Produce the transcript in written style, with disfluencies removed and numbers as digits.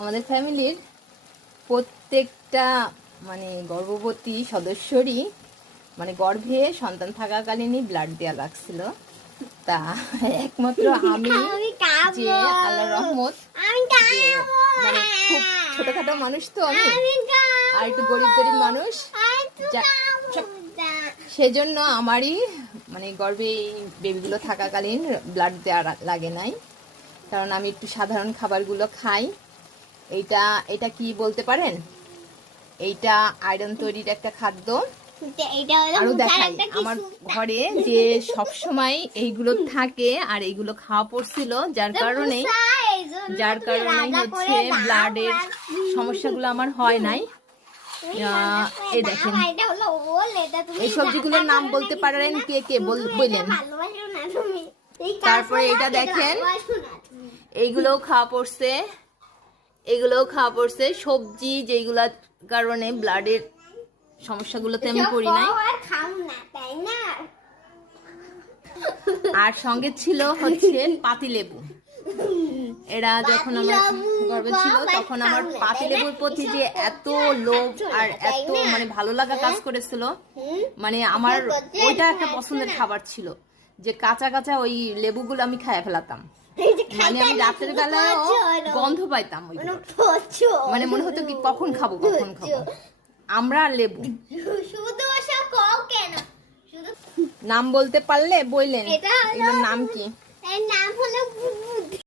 আমাদের ফ্যামিলির প্রত্যেকটা মানে গর্ভবতী সদস্যরই মানে গর্ভে সন্তান থাকাকালীনই ব্লাড দেওয়া লাগছিল। তা একমাত্র আমি যে আল্লাহর রহমত যে মানে খুব ছোটখাটো মানুষ, তো আমি আর একটু গরিব গরিব মানুষ, সেজন্য আমারই মানে গর্ভে এই বেবিগুলো থাকাকালীন ব্লাড দেওয়া লাগে নাই, কারণ আমি একটু সাধারণ খাবারগুলো খাই। এটা কি বলতে পারেন, এইটা আয়রন তৈরির একটা খাদ্য। আরো দেখাই, আমার ঘরে যে সব সময় এইগুলো থাকে আর এইগুলো খাওয়া পড়ছিল, যার কারণে হচ্ছে ব্লাডের সমস্যাগুলো আমার হয় নাই। এই দেখেন, এই সবজিগুলোর নাম বলতে পারেন কে কে বললেন। তারপরে এটা দেখেন, এইগুলোও খাওয়া পড়ছে, সবজি যেগুলার কারণে ব্লাডের সমস্যাগুলোতে আমি পড়ি নাই। আর সঙ্গে ছিল হচ্ছে পাতিলেবু। এরা যখন আমার গর্ভে ছিল তখন আমার পাতিলেবুর প্রতি যে এত লোভ আর এত মানে ভালো লাগা কাজ করেছিল, মানে আমার ওইটা একটা পছন্দের খাবার ছিল, যে কাঁচা কাঁচা ওই লেবুগুলো আমি খাইয়া ফেলাতাম। মানে আমি রাতের বেলায় গন্ধ পাইতাম, মানে মনে হতো কি কখন খাবো। আমরা লেবু নাম বলতে পারলে বললেন, এগুলোর নাম কি? এর নাম হলো